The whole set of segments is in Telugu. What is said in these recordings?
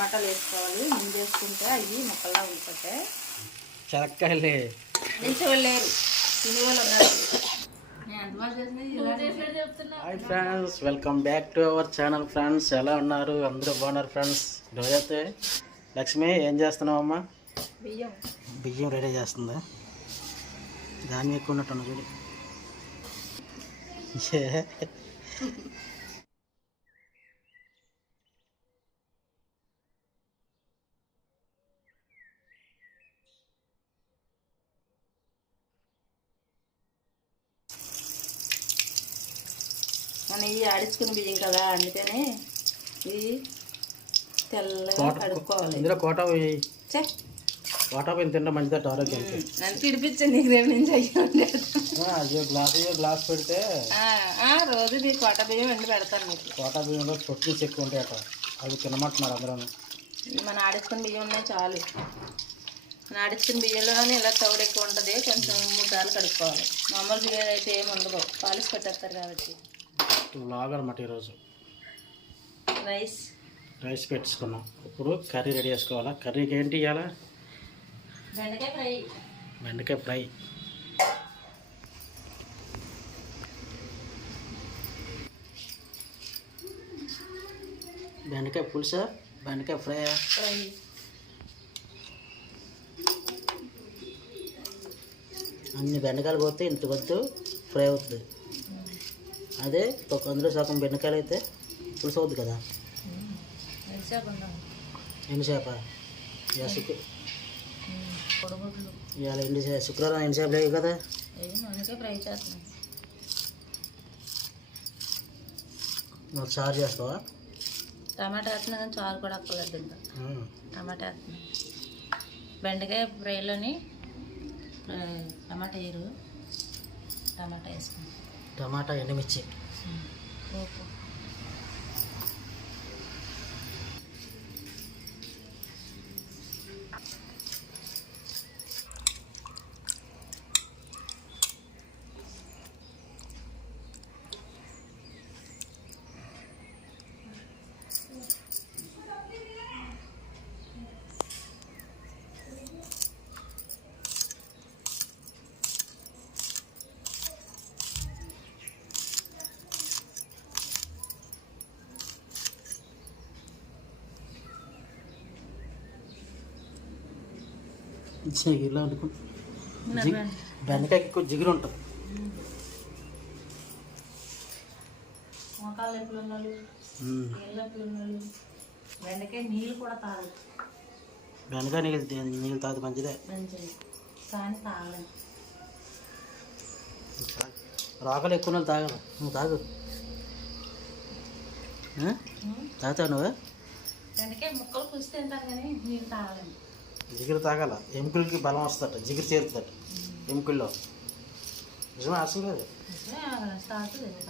టమాటాలు వేసుకోవాలి. ముందు వేసుకుంటే అవి ముక్కల్లా ఉండిపోతాయి. చెనక్కాయలే నిలిచే వాళ్ళు లేరు తినే వాళ్ళు ఉన్నారు. నేను ఎంత బాగా చేసినా hi friends welcome back to our channel friends ఎలా ఉన్నారు? అందరూ బాగున్నారు ఫ్రెండ్స్ రోజైతే లక్ష్మి ఏం చేస్తున్నావు అమ్మా బియ్యం. బియ్యం రెడీ చేస్తుందా? దాని ఎక్కువ ఉన్నట్టు చూడు. మన ఇవి ఆడించుకున్న బియ్యం కదా అందుకని ఇవి తెల్లగా కడుక్కోవాలి. ఇందులో కోట పోయి కోట పోయి తింటే మంచిదట ఆరోగ్యానికి. నన్ను ఇడిపించండి రేపు నుంచి అయ్యో గ్లాస్ అయ్యో గ్లాస్ పెడితే రోజు మీ కోట బియ్యం వండి పెడతాను మీకు కోట బియ్యంలో ప్రోటీన్స్ ఎక్కువ ఉంటాయట. అవి తినమంటున్నారు అందరూ మన ఆడించుకున్న బియ్యం ఉన్నాయి చాలు. మన ఆడించుకున్న బియ్యంలోనే ఇలా తౌడు ఎక్కువ ఉంటుంది కొంచెం మూడు సార్లు కడుక్కోవాలి. మామూలు బియ్యం అయితే ఏమి ఉండదు. పాలిసి పెట్టేస్తారు కాబట్టి. లాగ్ అనమాట ఈరోజు. రైస్. రైస్ పెట్టుకున్నాం. ఇప్పుడు కర్రీ రెడీ చేసుకోవాలా? కర్రీకి ఏంటి ఇవ్వాలా బెండకాయ ఫ్రై. బెండకాయ ఫ్రై. బెండకాయ పులుసా? బెండకాయ ఫ్రై ఫ్రై. అన్ని బెండకాయలు పోతే ఇంత వద్దు ఫ్రై అవుతుంది. అదే ఒక అందులో సగం బెండకాయలు అయితే పులుసు అవుద్ది కదా. ఎండు చేప ఇవాళ ఎండు చే- శుక్రవారం ఎండు చేప లేవు కదా? నువ్వు చారు చేస్తావా? టమాటా వేస్తున్నా కానీ చారు కూడా అక్కర్లేదు ఇంకా. టమాటా వేస్తున్నాం. బెండకాయ ఫ్రైలోని టమాటా వేరు టమాటా వేసుకుంటాం టమాటా ఎండుమిర్చి ఉప్పు ఇలా జి- బెండకాయకి ఎక్కువ జిగురు ఉంటుంది. మోకాళ్ళ ఉన్నోళ్ళు బెండకాయ నీళ్ళు కూడా తాగదు బెండకాయ నీళ్ళు నీళ్ళు తాగితే మంచిదే. మంచిది. కానీ తాగలేదు రాకలు ఎక్కువ నీళ్ళు తాగాలి నువ్వు తాగు? తాగుతావు నువ్వు? బెండకాయ ముక్కలు పుసి తింటాను కానీ నీళ్ళు తాగలేము జిగురు తాగాల. ఎముకలకి బలం వస్తుందట జిగురు చేరుతుందట ఎముకల్లో. నిజమే అసలు కాదు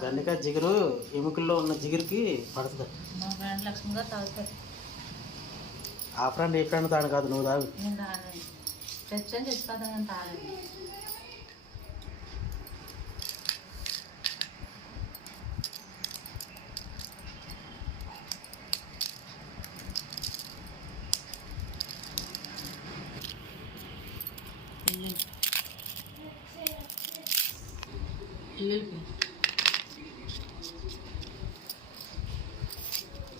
బెండకాయ జిగురు ఎముకల్లో ఉన్న జిగురుకి పడుతుందట. ఆ ఫ్రెండ్ ఈ ఫ్రెండ్ తాను కాదు నువ్వు తాగు నేను తాగలేదు తెచ్చని తెచ్చిపోతాను కానీ తాగలేదు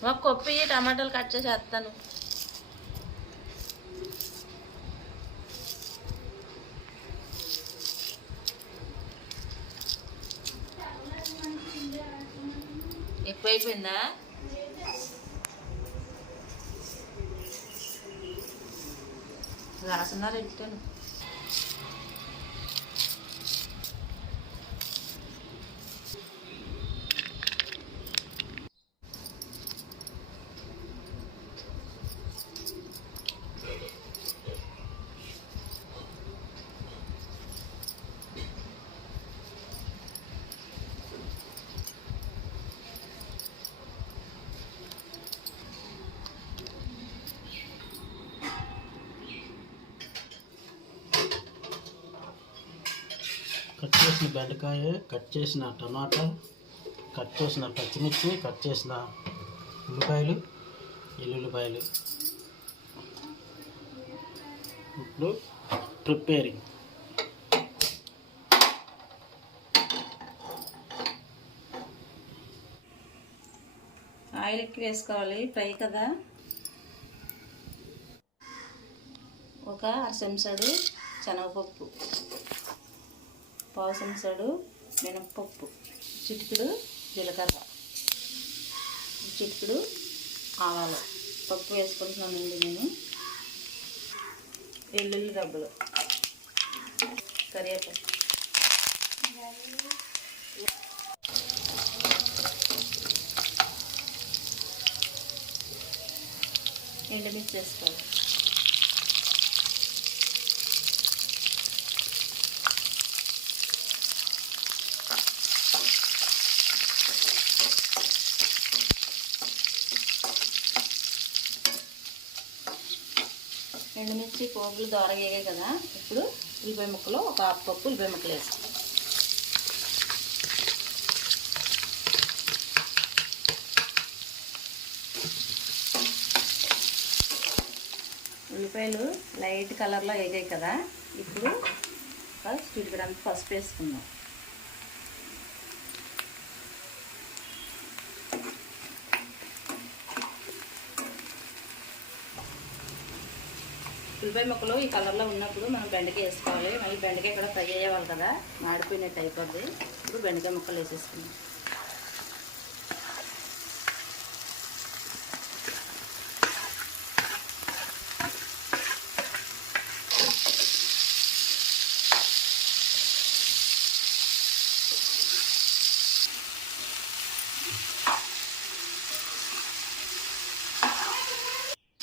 ఒక కొప్పి టమాటాలు కట్ చేసేస్తాను ఎక్కువైపోయిందా? రాసున్నారు ఎట్టాను కట్ చేసిన బెండకాయ కట్ చేసిన టమాటా కట్ చేసిన పచ్చిమిర్చి కట్ చేసిన ఉల్లిపాయలు ఎల్లుల్లిపాయలు. ఇప్పుడు ప్రిపేరింగ్. ఆయిల్ ఎక్కువ వేసుకోవాలి ఫ్రై కదా? ఒక అర చెంచాడు శనగపప్పు. పావు చెంచాడు మినప్పప్పు. చిటికుడు జీలకర్ర. చిటికుడు ఆవాలు. పప్పు వేసుకుంటున్నానండి నేను. వెల్లుల్లి డబ్బులు కరివేపాకు. ఎండుమిర్చి వేసుకోవాలి. ఎండుమిర్చి పోగులు దోరగేగాయి కదా. ఇప్పుడు ఉల్లిపాయ ముక్కలు ఒక హాఫ్ కప్పు ఉల్లిపాయ ముక్కలు వేసుకోవాలి ఉల్లిపాయలు లైట్ కలర్లో వేగాయి కదా. ఇప్పుడు ఫస్ట్ గ్రామ్ పసుపు వేసుకుందాం. ఉల్లిపాయ ముక్కలు ఈ కలర్లో ఉన్నప్పుడు మనం బెండకాయ వేసుకోవాలి. మళ్ళీ బెండకాయ కూడా ఫ్రై అయ్యేవాళ్ళు కదా మాడిపోయినట్టు అయిపోద్ది. ఇప్పుడు బెండకాయ ముక్కలు వేసేసుకుందాం.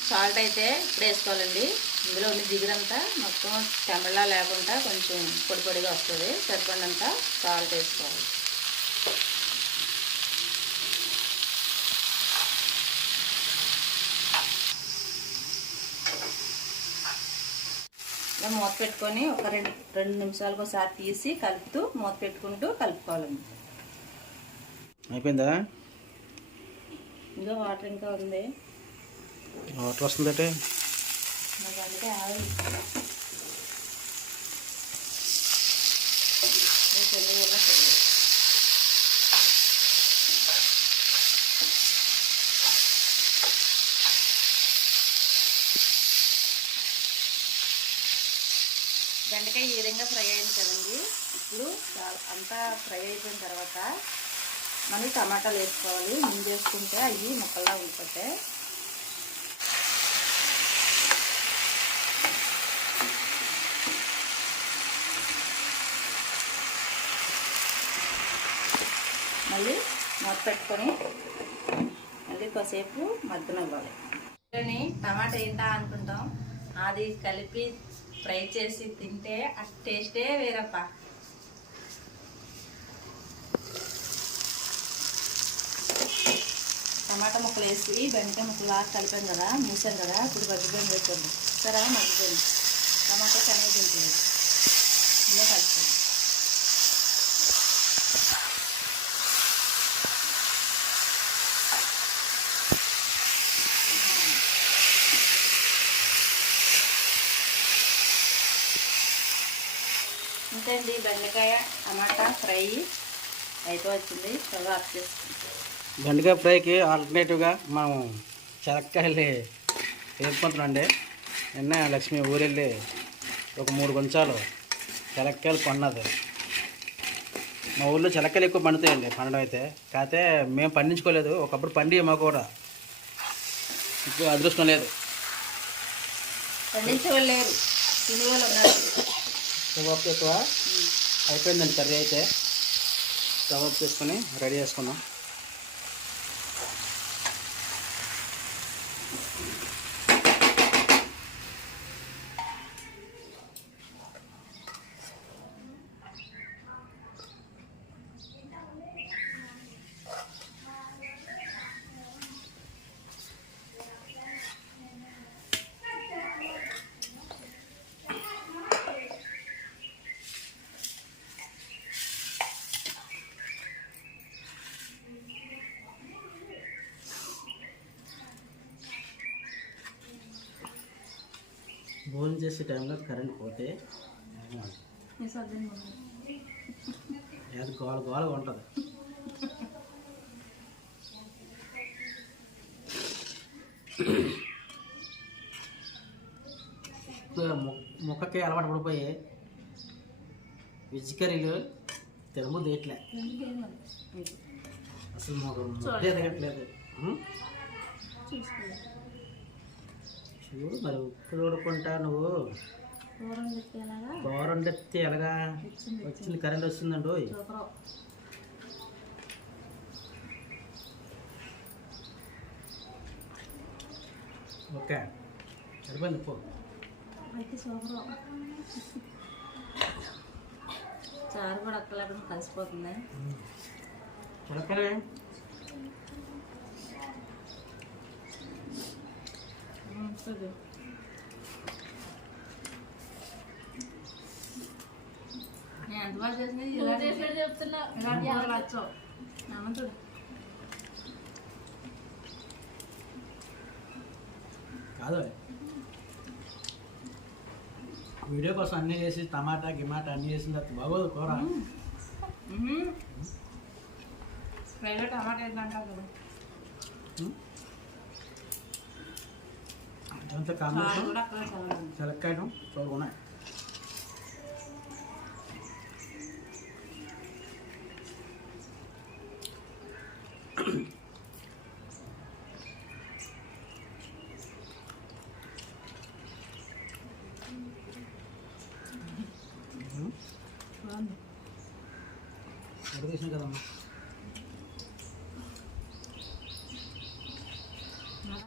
సాల్ట్ అయితే ఇప్పుడు వేసుకోవాలండి. ఇందులో ఉన్న జిగురంతా మొత్తం చెమలా లేకుండా కొంచెం పొడి పొడిగా వస్తుంది. సరిపడినంత సాల్ట్ వేసుకోవాలి. ఇలా మూత పెట్టుకొని ఒక రెండు రెండు నిమిషాలకు ఒకసారి తీసి కలుపుతూ మూత పెట్టుకుంటూ కలుపుకోవాలండి. అయిపోయిందా? ఇంకా వాటర్ ఇంకా ఉంది. వాటర్ వస్తుందటే. అందుకే ఆయిల్ బెండకాయ ఈ విధంగా ఫ్రై అయింది కదండి. ఇప్పుడు అంతా ఫ్రై అయిపోయిన తర్వాత మళ్ళీ టమాటాలు వేసుకోవాలి. ముందు వేసుకుంటే అవి ముక్కల్లా ఉండిపోతాయి మళ్ళీ మూత పెట్టుకొని మళ్ళీ కాసేపు మగ్గనివ్వాలి ఇలాని టమాటా ఏంటా అనుకుంటాం? అది కలిపి ఫ్రై చేసి తింటే ఆ టేస్టే వేరప్ప. టమాటా ముక్కలు వేసి బెండకాయ ముక్కలు కలిపాం కదా మూసాం కదా ఇప్పుడు మగ్గిపోయింది వేసుకోండి. సరే మగ్గిపోయింది. టమాటా శనగ తింటుంది ఇలా కలుపుకోండి అంతే అండి బెండకాయ టమాటా ఫ్రై అయిపో వచ్చింది. స్టవ్ ఆఫ్ చేసుకుంటాం బెండకాయ ఫ్రైకి ఆల్టర్నేటివ్గా మనం చెరక్కాయలు వేసుకుంటున్నాండి నిన్న లక్ష్మి ఊరెళ్ళి ఒక మూడు కొంచాలు చెలక్కాయలు కొన్నది. మా ఊళ్ళో చెలక్కాయలు ఎక్కువ పండుతాయండి పండడం అయితే. కాకపోతే మేము పండించుకోలేదు. ఒకప్పుడు పండి మాకు కూడా. ఇప్పుడు అదృష్టం లేదు. పండించే వాళ్ళు లేరు. తినే వాళ్ళు ఉన్నారు. ఆఫ్ ఎక్కువ అయిపోయిందండి కర్రీ అయితే. ఆఫ్ చేసుకొని రెడీ చేసుకున్నాం భోజనం చేసే టైంలో కరెంట్ పోతే అది గోల గోలగా ఉంటుంది. ఎక్కువ మొక్కకి అలవాటు పడిపోయి వెజ్ కర్రీలు తినము ఎట్లే అసలు మాకు తినట్లేదు చూడు మరి ఉప్పు చూడకుండా నువ్వు. కూర వండితే ఎలాగా? వచ్చింది. కరెంట్ వస్తుందండి. ఓకే సరిపోయింది ఉప్పు చారు కూడా అక్కడ కలిసిపోతుంది. నేను ఎంత బాగా చేసినది ఇలా చెప్తున్నా. వచ్చావు నమ్ముతుడు కాదు వీడియో కోసం అన్నీ చేసి టమాటా గిమాటా అన్నీ చేసిన తర్వాత బాగోదు కూర ఫ్రైలో టమాటా వేద్దాంటావు కదా. దాంతో చారు కాంబినేషన్ కూడా అక్కడ చల్లగా ఉంది సెలెక్ట్ సూపర్ ఉన్నాయి